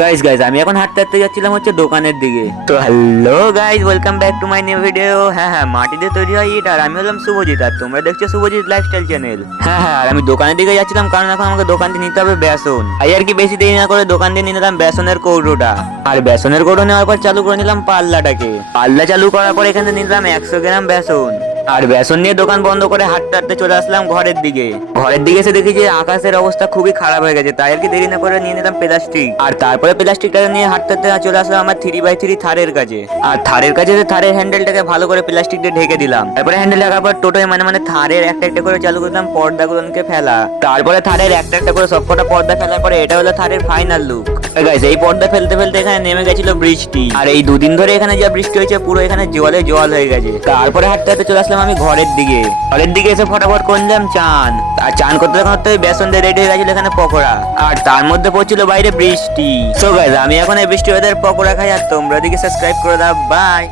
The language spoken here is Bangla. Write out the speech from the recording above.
গাইস আমি এখন হাঁটতে হাঁটতে যাচ্ছিলাম হচ্ছে দোকানের দিকে। তো hello guys, welcome back to my new video. হ্যাঁ, মাটিতে তৈরি হয় ইট, আর আমি হলাম শুভজিৎ, আর তোমরা দেখছো শুভজিৎ লাইফস্টাইল চ্যানেল। হ্যাঁ, আর আমি দোকানের দিকে যাচ্ছিলাম কারণ এখন আমাকে দোকান থেকে নিতে হবে বেসন। আর কি বেশি দেরি না করে দোকান দিয়ে নিয়ে নিলাম বেসনের কৌটোটা। আর বেসনের কৌটো নেওয়ার পর চালু করে নিলাম পাল্লাটাকে। পাল্লা চালু করার পর এখানে নিলাম 100 গ্রাম বেসন। আর বেসন নিয়ে দোকান বন্ধ করে হাঁটতে হাঁটতে চলে আসলাম ঘরের দিকে। এসে দেখি যে আকাশের অবস্থা খুবই খারাপ হয়ে গেছে, তাই আর কি দেরি না করে নিয়ে নিলাম প্লাস্টিক। আর তারপরে প্লাস্টিকটাকে নিয়ে হাঁটতে হাঁটতে চলে আসলাম আমার 3x3 থারের কাছে। আর থারের কাছে থারের হ্যান্ডেলটাকে ভালো করে প্লাস্টিক দিয়ে ঢেকে দিলাম। তারপরে হ্যান্ডেল ঢাকার পর টোটোয় মানে থারের একটা একটা করে চালু করলাম পর্দাগুলোকে ফেলা। তারপরে থারের একটা একটা করে সবকটা পর্দা ফেলার পরে এটা হলো থারের ফাইনাল লুক। গাইস, এই পর্দা ফেলতে ফেলতে এখানে নেমে গেছিল বৃষ্টি। আর এই দুদিন ধরে এখানে যা বৃষ্টি হয়েছে পুরো এখানে জলে জল হয়ে গেছে। তারপরে হাঁটতে হাঁটতে চলে আসলাম আমি ঘরের দিকে। এসে ফটাফট করলাম চান। আর চান করতে করতে বেসন দিয়ে রেডি হয়ে গেছিল এখানে পকোড়া। আর তার মধ্যে পড়ছিল বাইরে বৃষ্টি। সো গাইস, আমি এখন এই বৃষ্টি ওয়েদার পকোড়া খাই, আর তোমরা দিকে সাবস্ক্রাইব করে দাও। বাই।